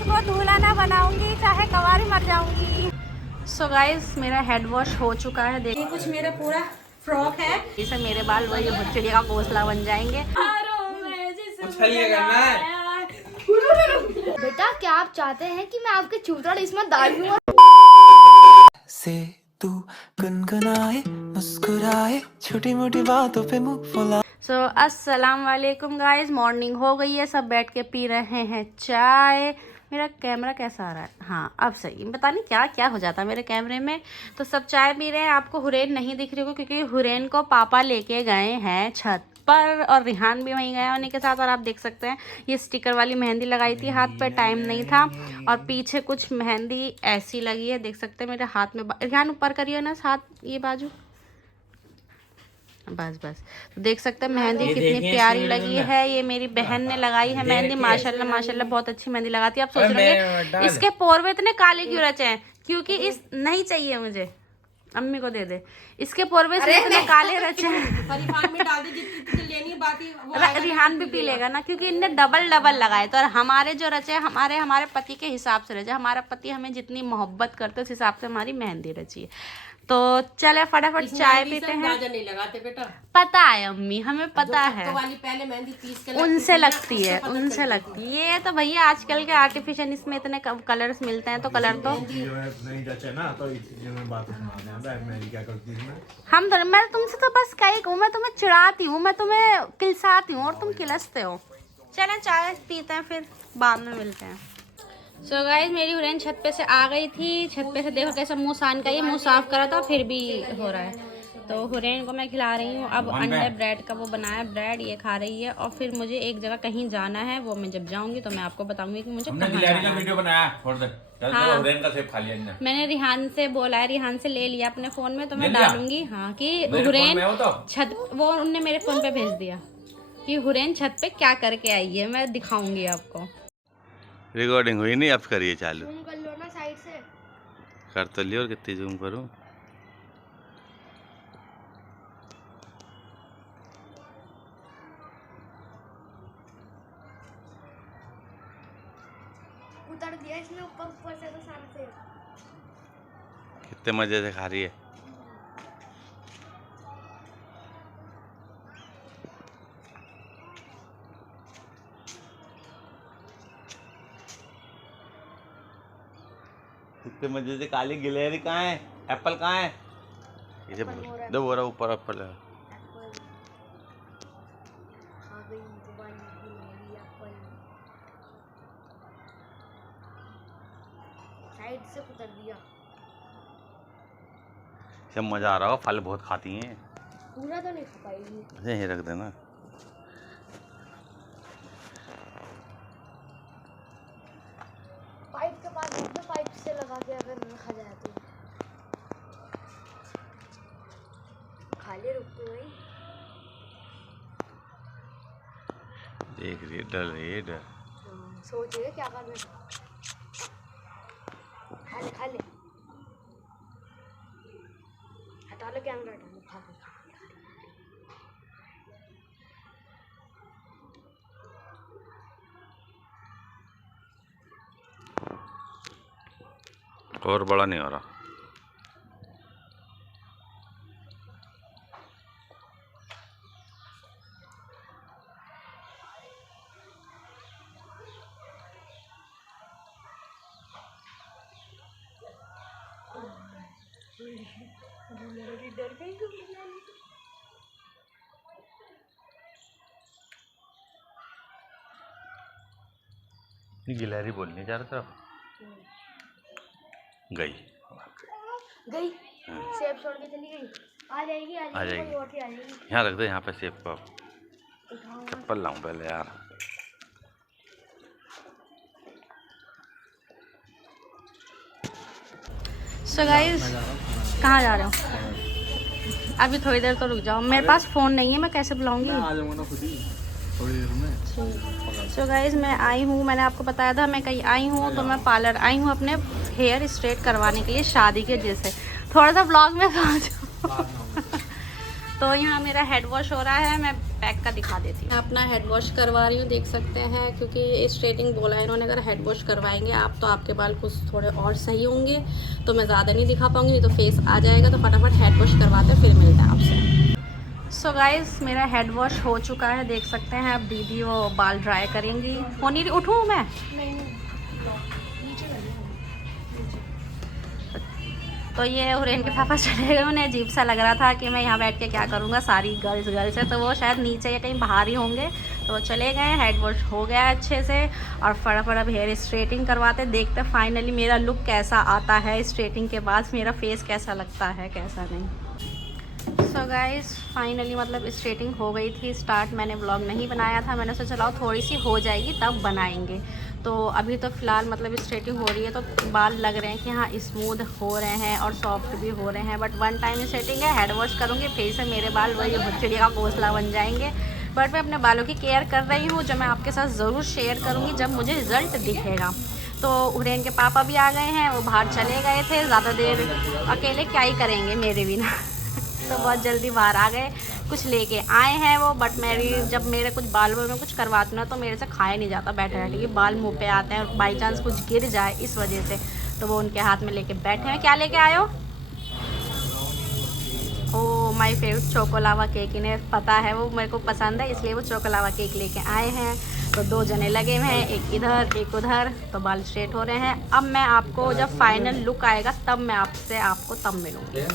को दूल्हा ना बनाऊंगी, चाहे कवारी मर जाऊंगी। सो गाइस मेरा हेड वॉश हो चुका है। देखिए कुछ मेरा पूरा फ्रॉक है, इसे मेरे बाल वही चिड़िया का घोंसला बन जाएंगे। बेटा क्या आप चाहते हैं कि मैं आपके चूतड़ इसमें डालूं? से तू गुनगुनाए मुस्कुराए छोटी मोटी बातों पे मुंह फुला। सो अस्सलाम वालेकुम गाइस, मॉर्निंग हो गई है, सब बैठ के पी रहे हैं चाय। मेरा कैमरा कैसा आ रहा है? हाँ अब सही। पता नहीं क्या क्या हो जाता है मेरे कैमरे में। तो सब चाय पी रहे हैं। आपको हुरैन नहीं दिख रही होगी क्योंकि हुरैन को पापा लेके गए हैं छत पर और रिहान भी वहीं गया उन्हीं के साथ। और आप देख सकते हैं ये स्टिकर वाली मेहंदी लगाई थी हाथ पे, टाइम नहीं था। और पीछे कुछ मेहंदी ऐसी लगी है, देख सकते हैं मेरे हाथ में। रिहान ऊपर करिए ना हाथ, ये बाजू, बस बस। तो देख सकते हैं मेहंदी कितनी प्यारी लगी है। ये मेरी बहन ने लगाई है मेहंदी, माशाल्लाह माशाल्लाह बहुत अच्छी मेहंदी लगाती है। आप सोच रहे हैं इसके पोरवे इतने काले क्यों रचे हैं? क्योंकि इस नहीं चाहिए मुझे, अम्मी को दे दे। इसके पोरवे से इतने काले रचे हैं। रिहान भी पी लेगा ना, क्योंकि इनने डबल डबल लगाए। तो और हमारे जो रचे हमारे हमारे पति के हिसाब से रचे। हमारा पति हमें जितनी मोहब्बत करते उस हिसाब से हमारी मेहंदी रची है। तो चले फटाफट चाय पीते हैं। नहीं लगाते बेटा, पता है अम्मी, हमें पता है वाली पहले मेहंदी पीस के उनसे लगती है, उनसे लगती है। ये तो भैया आजकल के आर्टिफिशियल इसमें इतने कलर्स मिलते हैं, तो कलर तो नहीं जचे ना, तो इसलिए मैं बात सुना मैं क्या करती हूँ हम तो, मैं तुमसे तो बस कही हूँ, मैं तुम्हें चिढ़ाती हूँ, मैं तुम्हें किलसाती हूँ और तुम किलसते हो। चलें चाय पीते हैं, फिर बाद में मिलते हैं। सो गाइस मेरी हुरैन छत पे से आ गई थी। छत पे से देखो कैसा मुंह सान का, ये मुंह साफ करा था फिर भी हो रहा है। तो हुरैन को मैं खिला रही हूँ। अब अंडे ब्रेड का वो बनाया ब्रेड, ये खा रही है। और फिर मुझे एक जगह कहीं जाना है, वो मैं जब जाऊंगी तो मैं आपको बताऊंगी कि मुझे कहाँ जाना है। वीडियो बनाया छोड़ दे। हाँ, का सेब खा लिया मैंने रिहान से बोला है, रिहान से ले लिया अपने फोन में, तो मैं डालूंगी। हाँ कि हुरैन छत, वो उनने मेरे फोन पे भेज दिया कि हुरैन छत पे क्या करके आई है, मैं दिखाऊंगी आपको। रिकॉर्डिंग हुई नहीं, अब करिए चालू। जूम कर लो ना साइड से। कर तो लियो, और कितनी जूम करूं? उतर दिया इसने ऊपर ऊपर से तो सामने से। कितने मजे से खा रही है। कितने मजे से। काली गिलहरी कहाँ है? एप्पल कहाँ है? इसे दो बोरा ऊपर एप्पल है। साइड से उतर दिया। सब मजा आ रहा हो, फल बहुत खाती हैं। पूरा तो नहीं खा पाएगी। यहीं रख देना। पाइप के पास तो पाइप से लगा के अगर रखा जाए तो खाली रुकती भाई। देख रही है, डर रही है, डर। सोच रही है क्या करना है। खा ले खा ले, हटा लो कैमरा, हटा लो, खा ले। और बड़ा नहीं हो रहा। गिलहरी बोलनी चारों तरफ गई गई, सेब छोड़ के चली गई। आ जाएगी आ जाएगी। लौट के आ जाएगी। यहाँ रख दे, यहाँ पे सेब का चप्पल लाऊं पहले यार। सो गाइस कहाँ जा रहे हो? अभी थोड़ी देर तो रुक जाओ, मेरे पास फ़ोन नहीं है, मैं कैसे बुलाऊंगी? आ जाऊंगा ना खुद ही थोड़ी देर में। सो गाइस मैं आई हूँ, मैंने आपको बताया था मैं कहीं आई हूँ, तो मैं पार्लर आई हूँ अपने हेयर स्ट्रेट करवाने के लिए शादी के जैसे। थोड़ा सा ब्लॉग में आ जाओ। तो यहाँ मेरा हेड वॉश हो रहा है, मैं बैक का दिखा देती हूँ। मैं अपना हेड वॉश करवा रही हूँ, देख सकते हैं, क्योंकि स्ट्रेटिंग बोला है इन्होंने, अगर हेड वॉश करवाएंगे आप तो आपके बाल कुछ थोड़े और सही होंगे। तो मैं ज़्यादा नहीं दिखा पाऊँगी, नहीं तो फेस आ जाएगा। तो फटाफट हेड वॉश करवाते फिर मिलते हैं आपसे। सो गाइस मेरा हेड वॉश हो चुका है, देख सकते हैं। अब दीदी वो बाल ड्राई करेंगी। होनी उठूँ मैं? तो ये हुरैन के पापा चले गए, उन्हें अजीब सा लग रहा था कि मैं यहाँ बैठ के क्या करूँगा, सारी गर्ल्स है, तो वो शायद नीचे या कहीं बाहर ही होंगे। तो वो चले गए, हेड वॉश हो गया अच्छे से। और फटाफट अब हेयर स्ट्रेटिंग करवाते, देखते फाइनली मेरा लुक कैसा आता है स्ट्रेटिंग के बाद, मेरा फेस कैसा लगता है कैसा नहीं। सो गाइस फाइनली मतलब स्ट्रेटिंग हो गई थी स्टार्ट। मैंने व्लॉग नहीं बनाया था, मैंने सोचा चलाओ थोड़ी सी हो जाएगी तब बनाएंगे। तो अभी तो फ़िलहाल मतलब स्ट्रेटिंग हो रही है, तो बाल लग रहे हैं कि हाँ स्मूथ हो रहे हैं और सॉफ्ट भी हो रहे हैं। बट वन टाइम स्ट्रेटिंग है, हेड वॉश करूँगी फिर से मेरे बाल वही चिड़िया का घोंसला बन जाएंगे। बट मैं अपने बालों की केयर कर रही हूँ, जो मैं आपके साथ ज़रूर शेयर करूँगी जब मुझे रिज़ल्ट दिखेगा। तो हुरैन के पापा भी आ गए हैं, वो बाहर चले गए थे, ज़्यादा देर अकेले क्या ही करेंगे मेरे बिना तो बहुत जल्दी बाहर आ गए, कुछ लेके आए हैं वो। बट जब मेरे कुछ बालों में कुछ करवाती हूँ ना तो मेरे से खाया नहीं जाता बैठे बैठे, कि बाल मुंह पे आते हैं और बाई चांस कुछ गिर जाए इस वजह से। तो वो उनके हाथ में लेके बैठे हैं। क्या लेके आए हो? Oh my favourite choco lava cake, इन्हें पता है, वो मेरे को पसंद है इसलिए वो चोकोलावा केक लेके आए हैं। तो 2 जने लगे हुए हैं, एक इधर एक उधर, तो बाल स्ट्रेट हो रहे हैं। अब मैं आपको जब फाइनल लुक आएगा तब मैं आपको तब मिलूँगी।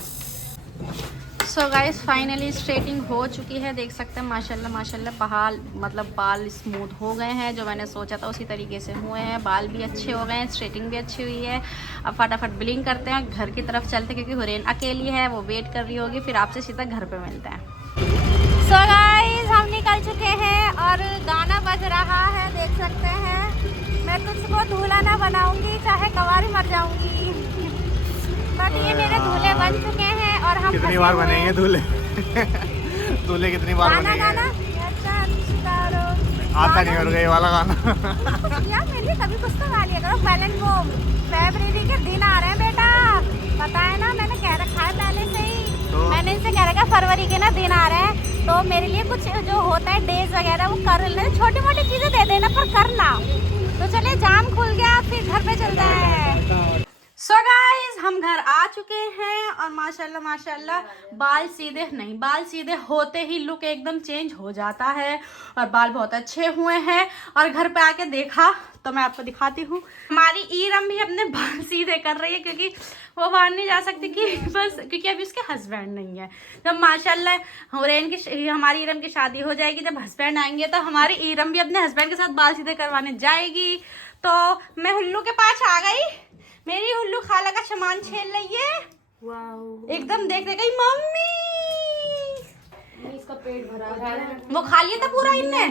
सो गाइस फाइनली स्ट्रेटिंग हो चुकी है, देख सकते हैं माशाल्लाह माशाल्लाह बाल स्मूथ हो गए हैं, जो मैंने सोचा था उसी तरीके से हुए हैं। बाल भी अच्छे हो गए हैं, स्ट्रेटिंग भी अच्छी हुई है। अब फटाफट ब्लिंग करते हैं, घर की तरफ चलते हैं, क्योंकि हुरैन अकेली है, वो वेट कर रही होगी। फिर आपसे सीधा घर पे मिलते हैं। सो गाइस हम निकल चुके हैं और गाना बज रहा है, देख सकते हैं। मैं तुझको दूल्हा ना बनाऊँगी चाहे कवारी मर जाऊँगी। बट ये मेरे दूल्हे बन चुके हैं और हम कितनी बार बनेंगे दूल्हे दूल्हे कितनी बार बनेंगे? गाना आता नहीं और ये वाला गाना यार मेरे लिए कभी कुछ तो गा लिया करो। फरवरी के दिन आ रहे हैं बेटा, पता है ना, मैंने कह रखा है पहले से ही। तो? मैंने इनसे कह रखा फरवरी के ना दिन आ रहे हैं, तो मेरे लिए कुछ जो होता है डेज वगैरह वो कर ले, छोटी मोटी चीजें दे देना पर करना। तो चलिए जाम खुल गया, फिर घर पे चल रहा है। सो गाइस हम घर आ चुके हैं और माशाल्लाह माशाल्लाह बाल सीधे होते ही लुक एकदम चेंज हो जाता है और बाल बहुत अच्छे हुए हैं। और घर पे आके देखा तो मैं आपको दिखाती हूँ, हमारी ईरम भी अपने बाल सीधे कर रही है, क्योंकि वो बाहर नहीं जा सकती क्योंकि अभी उसके हस्बैंड नहीं है। जब माशाल्लाह हमारी ईरम की शादी हो जाएगी, जब हस्बैंड आएंगे तो हमारी ईरम भी अपने हस्बैंड के साथ बाल सीधे करवाने जाएगी। तो मैं हुल्लू के पास आ गई, मेरी हुल्लू खाला का सामान छेल रही है। वाओ एकदम देख गई मम्मी, इसका पेट भरा है। वो खा लिया था पूरा इनने।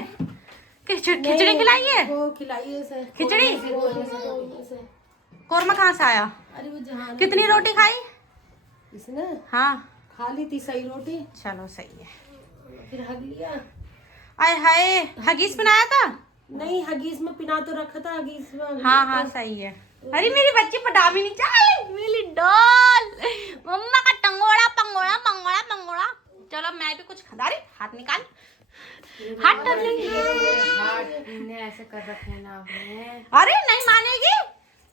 खिचड़ी खिलाई है, वो खिलाई है सर। खिचड़ी कोरमा कहाँ से आया? अरे वो जहाँ कितनी रोटी खाई इसने? हाँ खा ली थी सही रोटी, चलो सही है। फिर हग लिया। आय हाय हगीज बनाया था? नहीं हगीज में पिना तो रखा था, हगीज में। हाँ हाँ सही है। अरे मेरी बच्ची पटामी नहीं चाहिए, मेरी डॉल मम्मा का टंगोड़ा पंगोड़ा पंगोड़ा पंगोड़ा। चलो मैं भी कुछ खा रही, हाथ निकाल, हाथ कर लेंगे। ऐसे कर रखे हैं ना आपने। अरे नहीं मानेगी,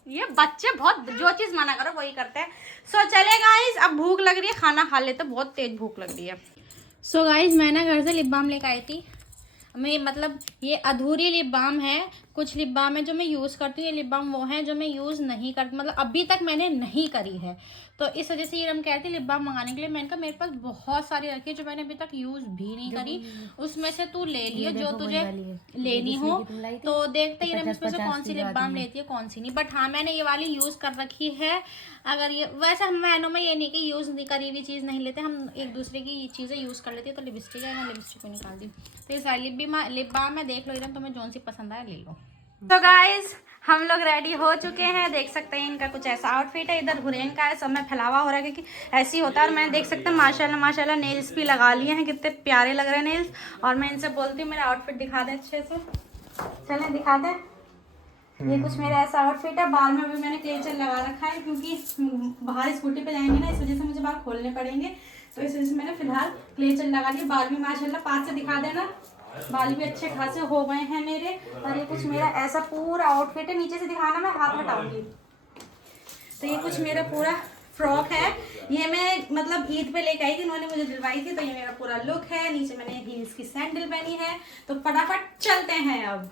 ये बच्चे बहुत जो चीज मना करो वही करते हैं। सो चले गाइस अब भूख लग रही है, खाना खा लेते, बहुत तेज भूख लग रही है। सो गाइस मैं ना घर से लिप बाम लेकर आई थी। मैं मतलब ये अधूरी लिप बाम है, कुछ लिप बाम है जो मैं यूज़ करती हूँ, ये लिप बाम वो है जो मैं यूज़ नहीं करती, मतलब अभी तक मैंने नहीं करी है। तो इस वजह से ये हम कहते हैं लिप बाम मंगाने के लिए। मैंने कहा मेरे पास बहुत सारी रखी है जो मैंने अभी तक यूज़ भी नहीं करी, उसमें से तू ले लियो जो तुझे लेनी हो। तो देखते ही हम इसमें से कौन सी लिप बाम लेती है कौन सी नहीं। बट हाँ मैंने ये वाली यूज़ कर रखी है। अगर ये वैसे हम बहनों में ये नहीं कि यूज़ नहीं करी हुई चीज़ नहीं लेते, हम एक दूसरे की चीज़ें यूज़ कर लेते हैं। तो लिपस्टिक है, मैं लिपस्टिक को निकाल दी। तो ये सारी लिप बाम है, देख लो एकदम तुम्हें जो सी पसंद आए ले लो। तो गाइज हम लोग रेडी हो चुके हैं, देख सकते हैं इनका कुछ ऐसा आउटफिट है। इधर हुरैन का है, सब में फैलावा हो रहा है क्योंकि ऐसे ही होता है। और मैंने देख सकते हैं माशाल्लाह माशाल्लाह नेल्स भी लगा लिए हैं, कितने प्यारे लग रहे हैं नेल्स। और मैं इनसे बोलती हूँ मेरा आउटफिट दिखा दें अच्छे से, चलें दिखा दें। ये कुछ मेरा ऐसा आउटफिट है। बाल में भी मैंने क्लेचर लगा रखा है क्योंकि बाहर स्कूटी पे जाएंगे ना, इस वजह से मुझे बाल खोलने पड़ेंगे। तो इस वजह से मैंने फिलहाल क्लेचर लगा लिया। बाल भी माशाल्लाह पास से दिखा देना, बाल भी अच्छे खासे हो गए हैं मेरे। और ये कुछ मेरा ऐसा पूरा आउटफिट है, नीचे से दिखाना मैं हाथ हटाऊंगी। तो ये कुछ मेरा पूरा फ्रॉक है, ये मैं मतलब ईद पे लेके आई थी, उन्होंने मुझे दिलवाई थी। तो ये मेरा पूरा लुक है। नीचे मैंने हील्स की सैंडल पहनी है। तो फटाफट चलते हैं अब।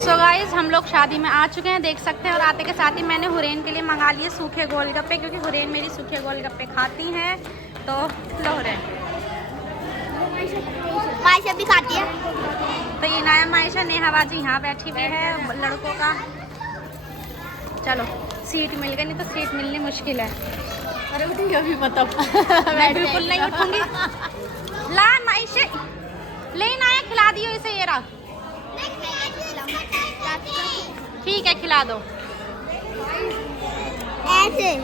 सो गाइज हम लोग शादी में आ चुके हैं, देख सकते हैं। और आते के साथ ही मैंने हुरैन के लिए मंगा लिए सूखे गोलगप्पे, क्योंकि हुरैन मेरी सूखे गोलगप्पे खाती हैं। तो लो हुरैन, मायशा भी खाती है। तो ये नया मायशा नेहाबाजी यहाँ बैठी हुई है लड़कों का। चलो सीट मिल गई, नहीं तो सीट मिलनी मुश्किल है। अरे उठिए अभी मतलब मैं बिल्कुल नहीं उठूंगी। ला मायशे लेना है, खिला दियो इसे। ये रहा, ठीक है खिला दो। ऐसे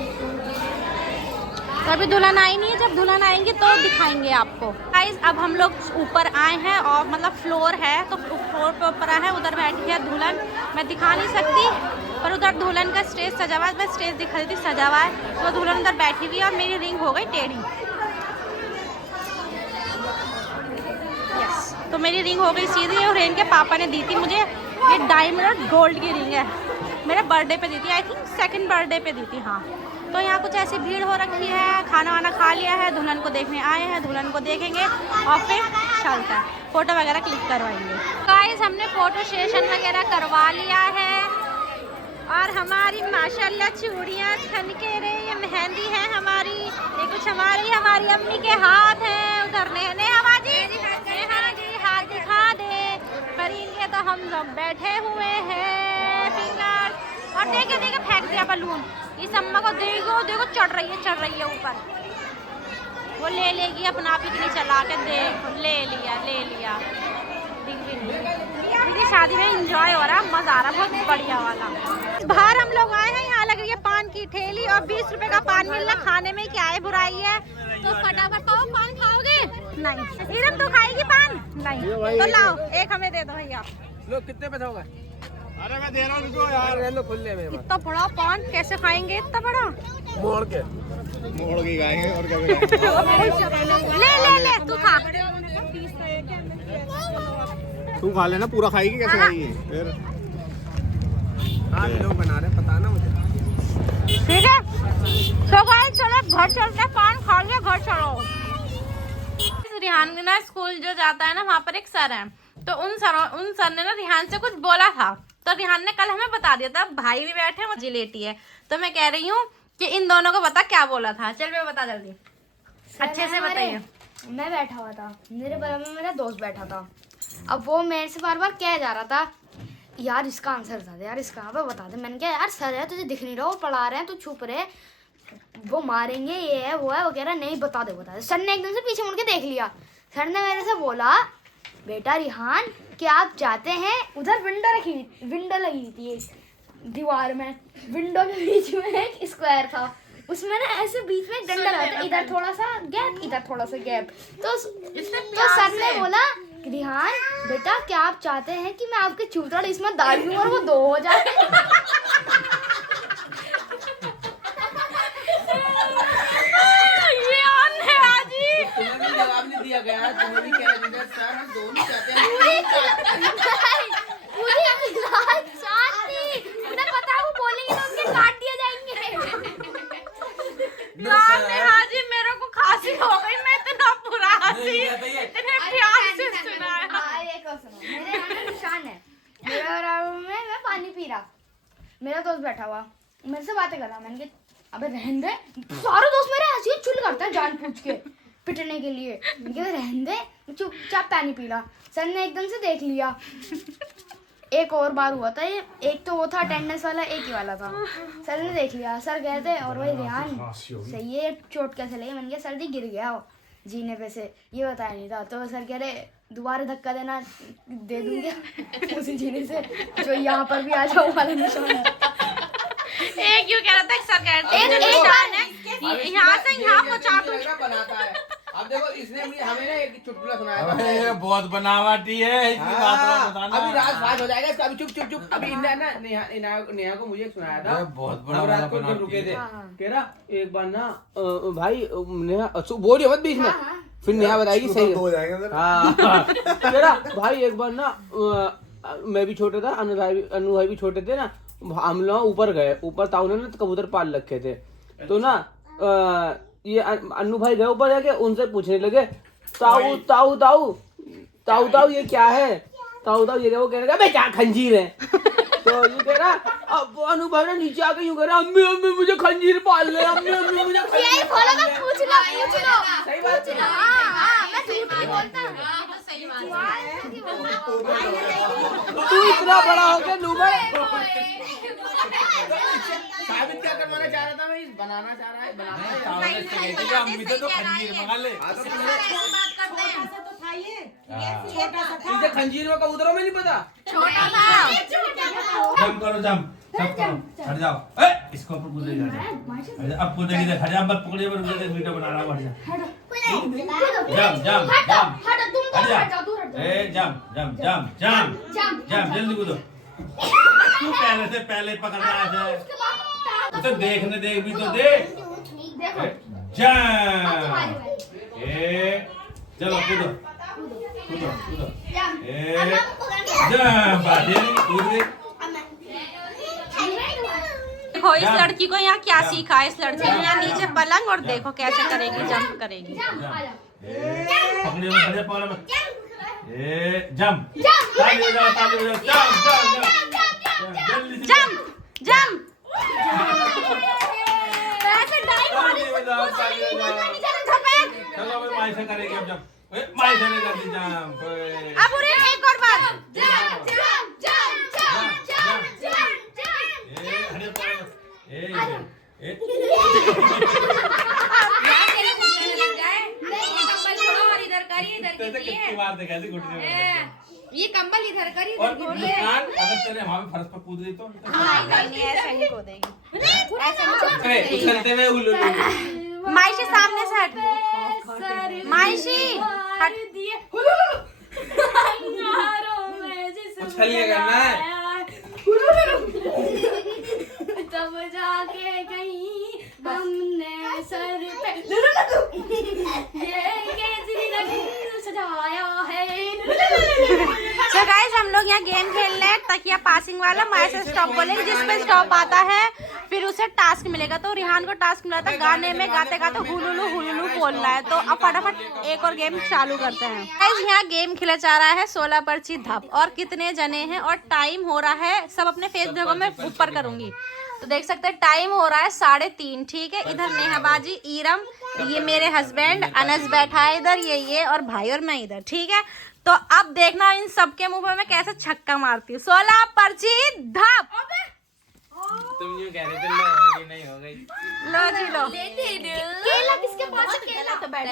तो अभी दुल्हन आई नहीं है, जब दुल्हन आएंगी तो दिखाएंगे आपको। गाइस अब हम लोग ऊपर आए हैं और मतलब फ्लोर है, तो फ्लोर पे ऊपर आए हैं। उधर बैठी है दुल्हन, मैं दिखा नहीं सकती, पर उधर दुल्हन का स्टेज सजा हुआ है। मैं स्टेज दिखा रही थी, सजा हुआ है। तो दुल्हन उधर बैठी हुई है और मेरी रिंग हो गई टेढ़ी। यस, तो मेरी रिंग हो गई सीधी। और इनके पापा ने दी थी मुझे, ये डायमंड और गोल्ड की रिंग है। मेरे बर्थडे पे दी थी, आई थिंक सेकंड बर्थडे पे दी थी। हाँ, तो यहाँ कुछ ऐसी भीड़ हो रखी है। खाना वाना खा लिया है, दुल्हन को देखने आए हैं। दुल्हन को देखेंगे और फिर चलता है, फोटो वगैरह क्लिक करवाएंगे। गाइस हमने फोटो सेशन वगैरह करवा लिया है। और हमारी माशाल्लाह चूड़ियाँ खनके रहे, ये मेहंदी है हमारी। ये कुछ हमारी अम्मी के हाथ हैं। उधर नेहाबाजी हाथ दिखा दे। करीन के तो हम लोग बैठे हुए हैं फिंगर। और देखे फेंक दिया बलून। इस अम्मा को देखो चढ़ रही है ऊपर। वो ले लेगी अपना आप, इतनी चला के देखो, ले लिया। दिख भी नहीं। मेरी शादी में एंजॉय हो रहा, मजा आ रहा, बहुत बढ़िया वाला। बाहर हम लोग आए हैं, यहाँ लग रही है पान की ठेली और 20 रुपए का पान मिल रहा। खाने में क्या है बुराई है। तो फटाफट पाओ, पान खाओगे? नहीं। इरम तो खाएगी पान? नहीं। तो लाओ एक हमें दे दो भैया। लो कितने पैसे होगा? अरे मैं दे रहा हूँ यार, ले लो खुले में। इतना बड़ा पान कैसे खाएंगे, इतना बड़ा? मोड़ के खाएंगे और क्या। ले तू खा। तू खा लेना, पूरा खाएगी कैसे खाएगी फिर? हाँ लोग बना रहे, पता ना मुझे। ठीक है, तो गाइस चलो घर चलते हैं। पान खा लिया, घर चलो। रिहान ना स्कूल जो जाता है ना, वहाँ पर एक सर है। तो उन सर ने ना रिहान से कुछ बोला था। तो रिहान ने कल हमें बता दिया था। भाई भी बैठे हैं, मुझे लेटी है। तो मैं कह रही हूँ कि इन दोनों को बता क्या बोला था। चल मैं बता जल्दी, अच्छे से बताइए। मैं बैठा हुआ था, मेरे बराबर में मेरा दोस्त बैठा था। अब वो मेरे से बार बार कह जा रहा था, यार इसका आंसर बता दे, यार इसका बता दे। मैंने कहा यार सर है, तुझे दिख नहीं रहा, वो पढ़ा रहे हैं, तू छुप रहे, वो मारेंगे, ये है वो है वगैरह। नहीं बता दे। सर ने एकदम से पीछे मुड़ के देख लिया। सर ने मेरे से बोला, बेटा रिहान क्या आप चाहते हैं? उधर विंडो लगी थी एक दीवार में, विंडो के बीच में एक स्क्वायर था, उसमें ना ऐसे बीच में डंडा लगा था, इधर थोड़ा सा गैप, इधर थोड़ा सा गैप। तो सर ने बोला, रिहान बेटा क्या आप चाहते हैं कि मैं आपके चूतड़ इसमें डाल दूं और वो 2 हो जाए? तुम्हें भी जवाब नहीं दिया गया, तुम्हें भी कह रहे थे सर हम दोनों चाहते हैं। पता है वो बोलेंगे तो उनके काट दिए जाएंगे। हाजी मेरे को खांसी हो गई, मैं इतना बुरा हंसी, इतने प्यार से सुनाया। मेरे यहाँ ना निशान है, मेरे बराबर में मैं पानी पी रहा, मेरा दोस्त बैठा हुआ मेरे से बातें कर रहा। मैंने कहा अबे रहन दे, सारे दोस्त मेरे ऐसे चुल करते हैं जान पूछ के पिटने के लिए। रहन दे, चुपचाप पानी पी ला। सर ने एकदम से देख लिया। एक और बार हुआ था ये, एक तो वो था अटेंडेंस वाला, एक ही वाला था। सर ने देख लिया, सर कह थे और भाई रिहान सही है, चोट कैसे लगी? मैंने कहा सर जी गिर गया हो जीने पे से, ये बताया नहीं था। तो सर कह रहे दोबारा धक्का देना दे दूंगे उसी जीने से जो यहाँ पर भी आ जाओ वाला निशान है। एक क्यों कह रहा था, सर कह रहे थे निशान है यहाँ से यहाँ पहुँचा दूं। बनाता है अब देखो इसने हमें ना एक चुटकुला सुनाया था। अबे बहुत बनावटी है इसकी बात हाँ, बताना। अभी रात फाज हो जाएगा इसका। अभी चुप चुप चुप। अभी इन्हें ना नेहा को मुझे सुनाया था। बहुत बड़ा अब रात को बनावटी जब रुके थे हाँ, हाँ। कह रहा एक बार ना भाई नेहा बोल रही मत बीच में। फिर नेहा बताएगी सही हो जाएगा हाँ कह रहा भाई एक बार ना मैं भी छोटा था, अनु भाई भी छोटे थे ना, हम लोग ऊपर गए। ऊपर ताऊ ने ना कबूतर पाल रखे थे। तो ना ये अन्नू भाई गए ऊपर जाके उनसे पूछने लगे ताऊ ताऊ ताऊ ताऊ ताऊ ये क्या है। ताऊ ताऊ ये वो कह रहा क्या खंजीर है। तो ये कह रहा अब अनु भाई ना नीचे आके यूं कह रहा अम्मी अम्मी मुझे खंजीर पाल ले, अम्मी अम्मी मुझे यही बोला था, पूछ लो सही बात है। हाँ, मैं झूठ नहीं बोलता। तू इतना बड़ा हो गया नूबर। साबित क्या करवाना चाह रहा था मैं? बनाना चाह रहा है बनाना। अम्मी तो खंजीर मंगा ले। इसे खंजीर में कबूतरों में नहीं पता। जंप करो जंप सब करो हट जाओ। ए इसको ऊपर कूदेगी हट जा। अब कूदेगी देख हट जा मत पकड़िए पर मुझे वीडियो बना रहा हूं हट जा। जंप जंप जंप हट जा। ए jump jump jump jump jump जल्दी कूदो। तू पहले से पहले पकड़ रहा है उसे देखने देख भी तो दे। जंप ए चलो कूदो कूदो कूदो ए जंप कूद गई। देखो इस लड़की को यहाँ क्या सीखा है। इस लड़की ने यहाँ नीचे पलंग और देखो कैसे करेगी, जंप करेगी। पकड़िए मत हट जा पकड़ मत। ए जंप ताली बजाओ ताली बजाओ जंप जल्दी से जंप जंप ताली बजाओ ताली बजाओ। चलो भाई माई से करेगी अब जंप। माई से नहीं करती जंप। अब उरे एक और बार। ये कंबल इधर कर, और अगर तेरे वहां पे फर्श पर कूद गई तो नहीं ऐसे नहीं कूदेगी। उछलते हुए उल्लू। माइशी सामने से हट। माइशी हट। उछलिए करना है। तब जाके कहीं हमने सर पे ये केसरी रंग सजाया है। So guys, हम लोग यहाँ गेम खेल रहे हैं तकिया पासिंग वाला। माय से स्टॉप बोलेंगे, जिस पे स्टॉप आता है फिर उसे टास्क मिलेगा। तो रिहान को टास्क मिला था गाने में गाते गाते हुलुलु हुलुलु बोलना है। तो अब फटाफट एक और गेम चालू करते हैं। गाइस यहाँ गेम खेला जा रहा है 16 पर्ची धप। और कितने जने हैं और टाइम हो रहा है, सब अपने फेस देखो मैं ऊपर करूंगी तो देख सकते हैं टाइम हो रहा है 3:30। ठीक है, इधर नेहाबाजी ईरम, ये मेरे हस्बैंड अनस बैठा है इधर, ये और भाई और मैं इधर। ठीक है, तो अब देखना इन सबके मुंह पे मैं कैसे छक्का मारती हूँ। 16 पर्ची धप। तुम यूं कह रहे थे नहीं हो गई। लो जी लो। केला किसके पास है? केला तो बैठ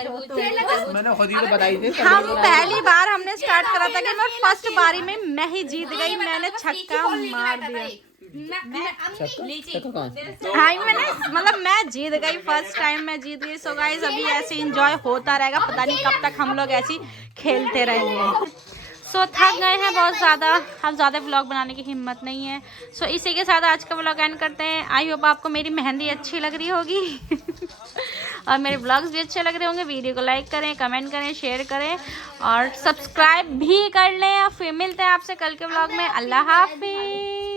मैंने खुद ही तो बताई थी। हम पहली बार हमने स्टार्ट करा था कि मैं फर्स्ट बारी में मैं ही जीत गई। मैंने छक्का मार दिया। हाँ मैंने मतलब मैं जीत गई, फर्स्ट टाइम मैं जीत गई। सो गाइस अभी ऐसे एंजॉय होता रहेगा, पता नहीं कब तक हम लोग ऐसे खेलते रहेंगे। सो थक गए हैं बहुत ज़्यादा, अब ज़्यादा व्लॉग बनाने की हिम्मत नहीं है। सो इसी के साथ आज का व्लॉग एंड करते हैं। आई होप आपको मेरी मेहंदी अच्छी लग रही होगी और मेरे व्लॉग्स भी अच्छे लग रहे होंगे। वीडियो को लाइक करें, कमेंट करें, शेयर करें और सब्सक्राइब भी कर लें। और फिर मिलते हैं आपसे कल के व्लॉग में। अल्लाह हाफिज़।